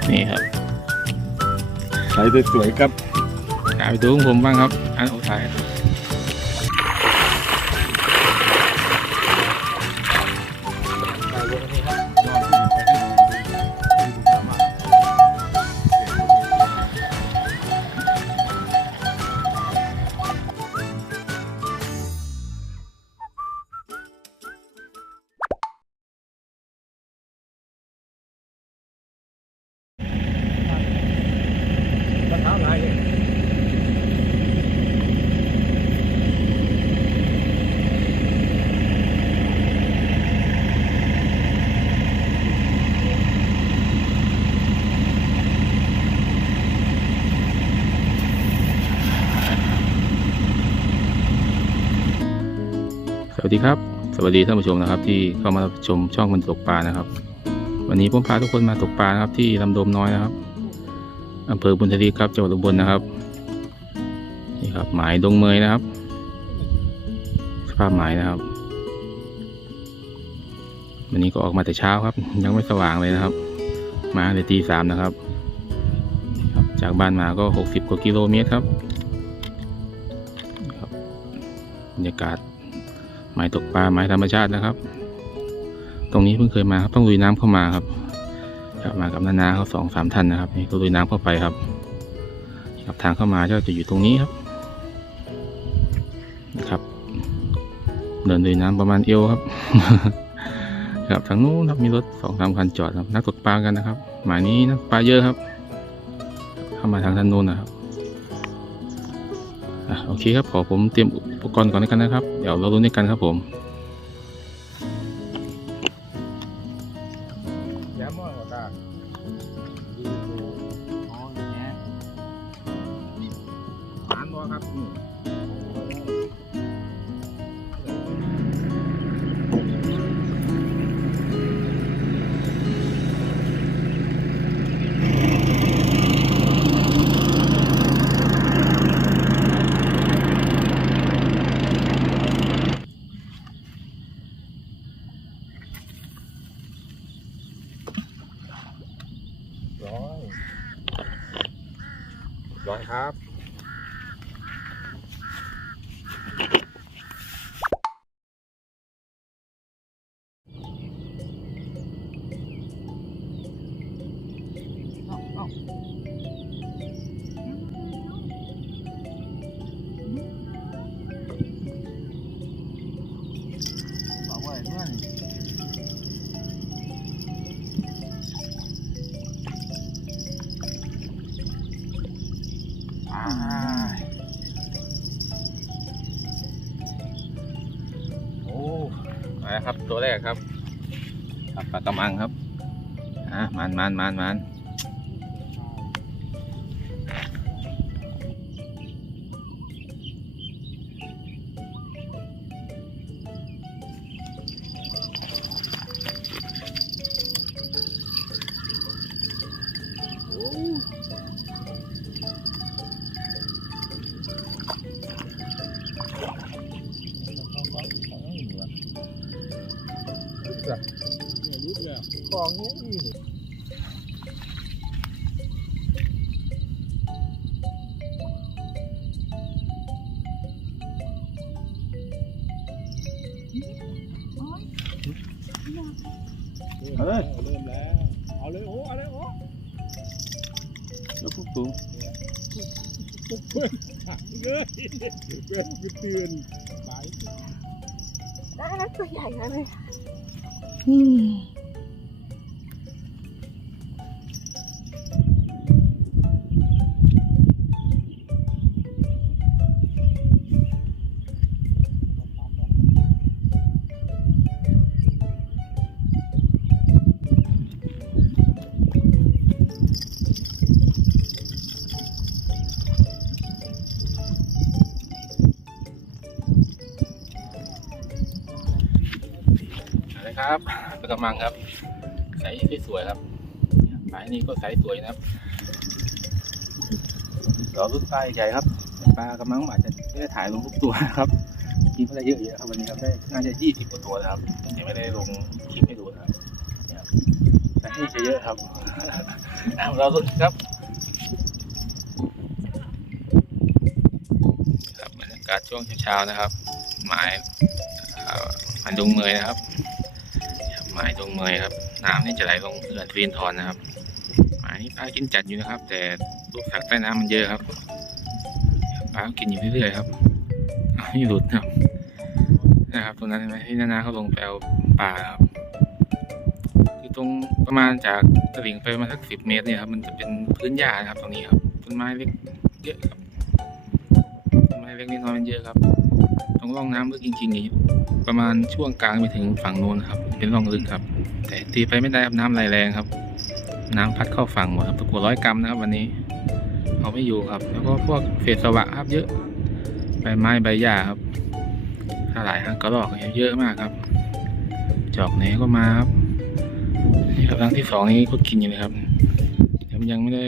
อ้โหนี่ครับใส่สวยๆครับกลายไปดูของผมบ้างครับอันโอ้ถ่าย สวัสดีครับ สวัสดีท่านผู้ชมนะครับ ที่เข้ามาชมช่องมันตกปลานะครับ วันนี้ผมพาทุกคนมาตกปลานะครับ ที่ลำโดมน้อยนะครับอำเภอบุญทลีครับจังหวัดอุบลนะครับนี่ครับหมายดงเมยนะครับสภาพหมายนะครับ วันนี้ก็ออกมาแต่เช้าครับ ยังไม่สว่างเลยนะครับ มาในตีสามนะครับครับ จากบ้านมาก็หกสิบกว่ากิโลเมตรครับบรรยากาศ หมายตกปลาหมายธรรมชาตินะครับ ตรงนี้เพิ่งเคยมาครับต้องลุยน้ำเข้ามาครับครับมากับนานาเขาสองสามท่านนะครับ นี่ก็ลุยน้ำเข้าไปครับครับทางเข้ามาก็จะอยู่ตรงนี้ครับนะครับเดินลุยน้ำประมาณเอวครับครับทางนู้นครับมีรถสองสามคันจอดครับ นักตกปลากันนะครับ หมายนี้นักปลาเยอะครับ เข้ามาทางด้านโน้นนะครับ โอเคครับขอผมเตรียมอุปกรณ์ก่อนแล้วกันนะครับ เดี๋ยวเราลุ้นด้วยกันครับผม ครับ ออกออก ตัวแรกครับครับปลากระมังครับอะมันมันมันมัน ของเนี้นี่เอาเลยเริ่มแล้ว เอาเลยโอ้เอาเลยโอ้แล้วปุ๊บปุ๊บเพื่อนหักเลยเพื่อนเตือนไปได้แล้วตัวใหญ่แล้วเลยค่ะนี่อะ ครับปลากระมังครับใสสวยๆครับหมายนี้ก็ใสสวยนะครับเราลุ้นปลาใหญ่ครับปลากระมังอาจจะไม่ได้ถ่ายลงทุกตัวนะครับกินไม่ได้เยอะๆครับวันนี้ครับได้น่าจะยี่สิบกว่าตัวนะครับยังไม่ได้ลงคลิปให้ดูนะครับเนี่ยครับแต่นี่จะเยอะครับอะเราลุ้นครับครับบรรยากาศช่วงเช้าๆนะครับ หมายเอ่อหมายดงเมยนะครับ ครับหมายดงเมยครับ น้ำนี่จะไหลลงเขื่อนฟีนทอนนะครับหมายนี้ปลากินจัดอยู่นะครับ แต่ลูกสักใต้น้ำมันเยอะครับปลากินอยู่เรื่อยๆครับนี่หลุดครับ นะครับตรงนั้นเห็นไหมที่นานาเขาลงไปเอาปลาครับ คือตรงประมาณจากตลิ่งไปมาสักสิบเมตรเนี่ยครับ มันจะเป็นพื้นหญ้าครับ ตรงนี้ครับต้นไม้เล็กเยอะครับต้นไม้เล็กนิดน้อยมันเยอะครับตรงร่องน้ำลึกจริงๆนี่ประมาณช่วงกลางไปถึงฝั่งโน้นครับ เป็นร่องลึกครับ แต่ตีไปไม่ได้ครับน้ำไหลแรงครับ น้ำพัดเข้าฝั่งหมดครับตะกัวร้อยกรัมนะครับ วันนี้เอาไม่อยู่ครับ แล้วก็พวกเศษสวะครับ เยอะใบไม้ใบหญ้าครับถ้าหลายทางกระรอกเยอะมากครับ จอกไหนก็มาครับนี่ครับครั้งที่สองนี้ก็กินอยู่นะครับแต่มันยังไม่ได้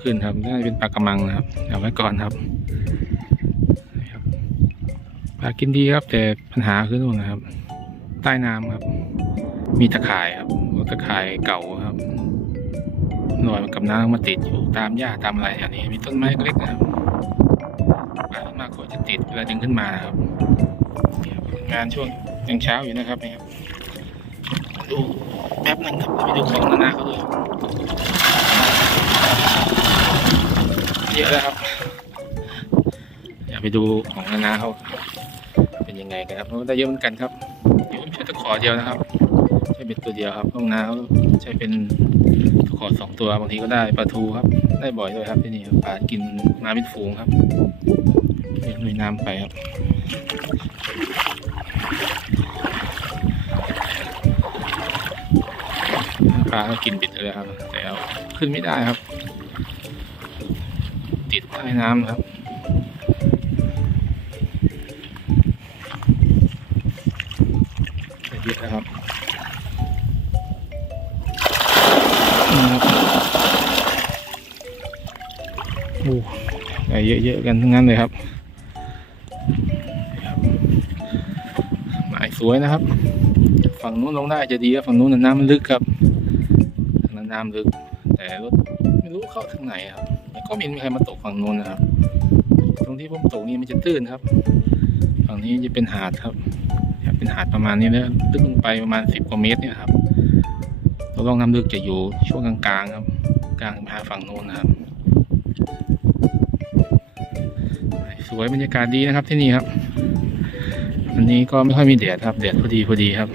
ขึ้นครับน่าจะเป็นปลากระมังนะครับเอาไว้ก่อนครับนี่ครับปลากินดีครับ แต่ปัญหาคือนู่นนะครับ ใต้น้ำครับ มีตะข่ายครับตะข่ายเก่าครับลอยมากับน้ำมาติดอยู่ตามหญ้าตามอะไรแถวนี้ มีต้นไม้เล็กๆนะครับปลาส่วนมากเขาจะติดเวลาดึงขึ้นมาครับ งานช่วงยังเช้าอยู่นะครับนี่ครับดูแป๊บหนึงครับไปดูของนานาเขาด้วยเยอะแล้วครับอยากไปดูของนานาเขาเป็นยังไงกันครับได้เยอะเหมือนกันครับ อเดียวนะครับ ใช้เบ็ดตัวเดียวครับของนาเขาใช้เป็นตะขอสองตัวบางทีก็ได้ปลาทูครับ ได้บ่อยด้วยครับที่นี่ปลากินมาเป็นฝูงครับเลี้ยงลุยน้ำไปครับปลาก็กินบิดเลยครับ แต่ขึ้นไม่ได้ครับ ติดใต้น้ำครับ เยอะๆกันทั้งนั้นเลยครับนี่ครับหมายสวยนะครับ ฝั่งนู้นลงได้จะดีครับฝั่งนู้นน้ำมันลึกครับทางนั้นน้ำลึก แต่รถไม่รู้เข้าทางไหนครับก็ไม่มีใครมาตกฝั่งนู้นนะครับ ตรงที่ผมตกนี่มันจะตื้นครับ ฝั่งนี้จะเป็นหาดครับครับ เป็นหาดประมาณนี้แล้วลึกลงไปประมาณสิบกว่าเมตรเนี่ยครับตัวร่องน้ำลึกจะอยู่ช่วงกลางๆครับ กลางมาฝั่งนู้นนะครับ สวยบรรยากาศดีนะครับที่นี่ครับ วันนี้ก็ไม่ค่อยมีแดดครับแดดพอดีพอดีครับ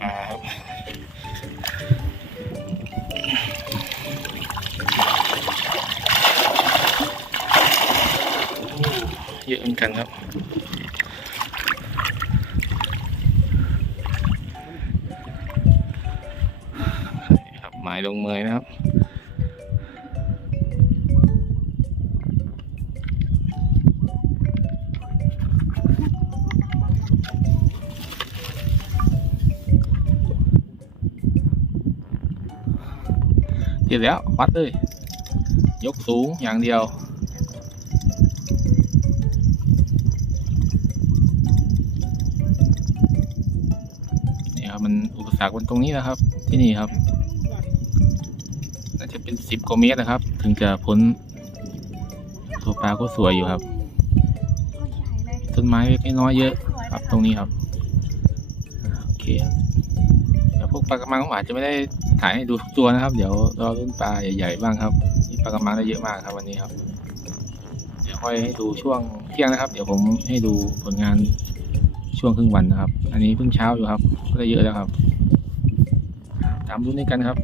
ปลาครับเยอะเหมือนกันครับ เดี๋ยวแล้ววัดเลยยกสูงอย่างเดียว นี่ครับมันอุปสรรคมันตรงนี้นะครับ ที่นี่ครับน่าจะเป็นสิบกว่าเมตรนะครับ ถึงจะพ้นตัวปลาก็สวยอยู่ครับต้นไม้เล็กน้อยเยอะครับตรงนี้ครับโอเคครับเดี๋ยวพวกปลากระมังผมอาจจะไม่ได้ ถ่ายให้ดูทุกตัวนะครับ เดี๋ยวรอรุ่นปลาใหญ่ๆบ้างครับนี่ปลากระมังได้เยอะมากครับวันนี้ครับ เดี๋ยวค่อยให้ดูช่วงเที่ยงนะครับ เดี๋ยวผมให้ดูผลงานช่วงครึ่งวันนะครับ อันนี้เพิ่งเช้าอยู่ครับก็ได้เยอะแล้วครับ ตามรุ่นนี้กันครับ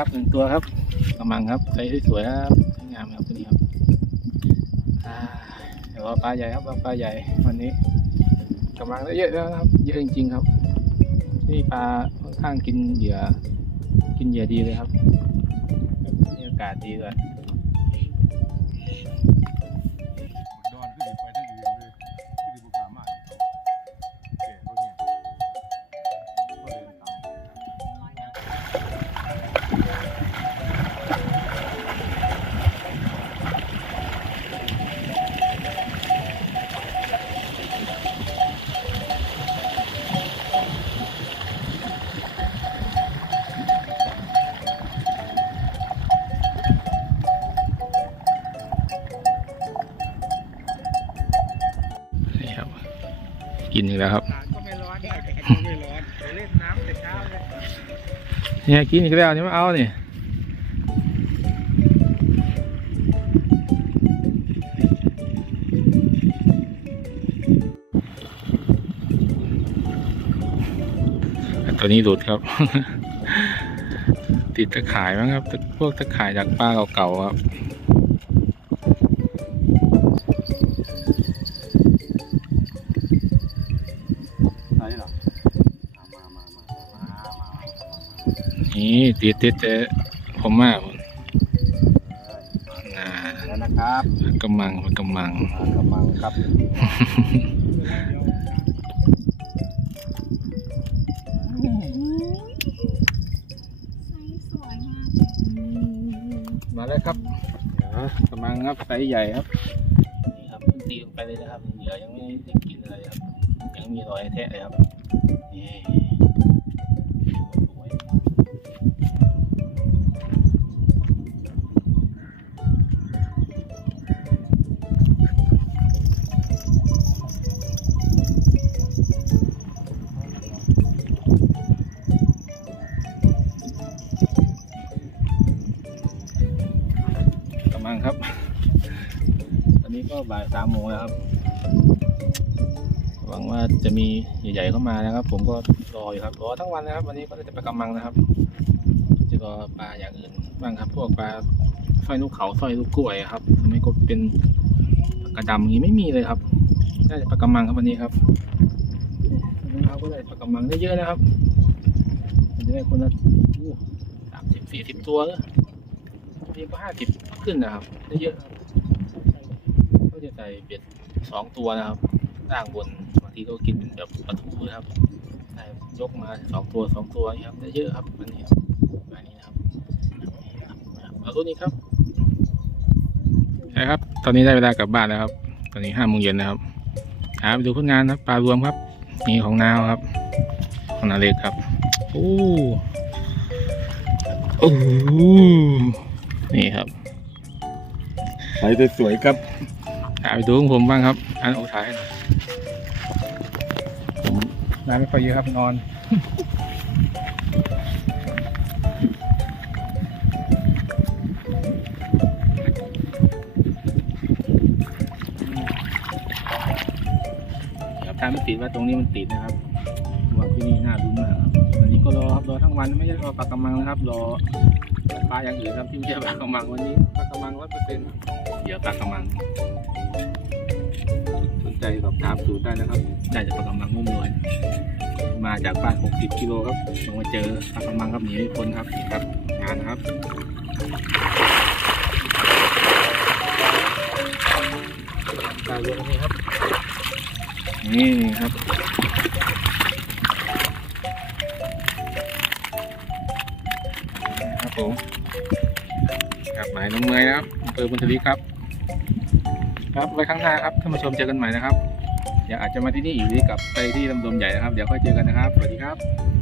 ครับหนึ่งตัวครับกำลังครับใส่สวยครับสวยงามครับตัวนี้ครับเดี๋ยวปลาใหญ่ครับปลาใหญ่วันนี้กำลังได้เยอะแล้วนะครับ เยอะจริงๆครับ นี่ปลาค่อนข้างกินเหยื่อกินเหยื่อดีเลยครับนี่อากาศดีเลย กินอีกแล้วครับก็ไม่ร้อนอากาศก็ไม่ร้อนไปเล่นน้ำแต่เช้าเลยเนี่ยกินอีกแล้วนี่มาเอานี่ตัวนี้หลุดครับ ติดตะข่ายมั้งครับ พวกตะข่ายจากป้าเก่าๆครับ นี่ติดติดแต่ผมมากนะแล้วนะครับกำมังกำมังกำลังครับสวยมากมาแล้วครับกำมังครับไซส์ใหญ่ครับนี่ครับเพิ่งตีลงไปเลยนะครับเหยื่อยังไม่ได้กินอะไรครับ ยังมีรอยแทะเลยครับนี่ ก็บ่ายสามโมงแล้วครับ หวังว่าจะมีใหญ่ๆเข้ามานะครับ ผมก็รออยู่ครับรอทั้งวันนะครับ วันนี้ก็จะไปกำมังนะครับ จะรอปลาอย่างอื่นบ้างครับ พวกปลาสร้อยลูกเขาสร้อยลูกกล้วยครับทำไมก็เป็นปกระดำอย่างนี้ไม่มีเลยครับน่าจะปลากระมังครับวันนี้ครับเราก็ได้ปลากระมังได้เยอะนะครับจะได้คนละสามสิบสี่สิบตัวเลยทีก็ห้าสิบขึ้นนะครับ ได้เยอะครับ ก็จะใส่เบ็ดสองตัวนะครับล่างบนบางทีก็กินเป็นแบบปลาทูนะครับได้ยกมาสองตัวสองตัวอย่างนี้ครับได้เยอะครับวันนี้ครับอันนี้นะครับเอาตัวนี้ครับใช่ครับ ตอนนี้ได้เวลากลับบ้านแล้วครับ ตอนนี้ห้าโมงเย็นนะครับหาไปดูผลงานครับปลารวมครับนี่ของนาวครับ ของนาเล็กครับโอ้โอ้โหนี่ครับใส่สวยๆครับ หาไปดูของผมบ้างครับ อันโอาถ่ายให้หน่อยผมนอนไม่ค่อยเยอะครับนอนเดี๋ยวการไม่ติดว่าตรงนี้มันติดนะครับว่าที่นี่น่ารุ้นมากครับวันนี้ก็รอครับรอทั้งวันไม่ใช่รอปลากระมังนะครับรอปลาอย่างอื่นครับที่ไม่ใช่ปลากระมังวันนี้ปลากระมังร้อยเปอร์เซ็นต์เดี๋ยวปลากระมัง ใจสอบถามสูตรได้นะครับได้จากปลากระมังงุ่มลอยมาจากบ้าน 60 กิโลครับลงมาเจอปลากระมังครับหนีไม่พ้นครับนี่ครับ งานนะครับปลาเรือนี่ครับ นี่ครับครับผมกับหมายน้องเมยนะครับอำเภอบุญทลีครับ ครับไว้ข้งหน้าครับท่านผู้ชมเจอกันใหม่นะครับเดี๋ยวอาจจะมาที่นี่อีกหรือกลับไปที่ลำดมใหญ่นะครับ เดี๋ยวค่อยเจอกันนะครับ สวัสดีครับ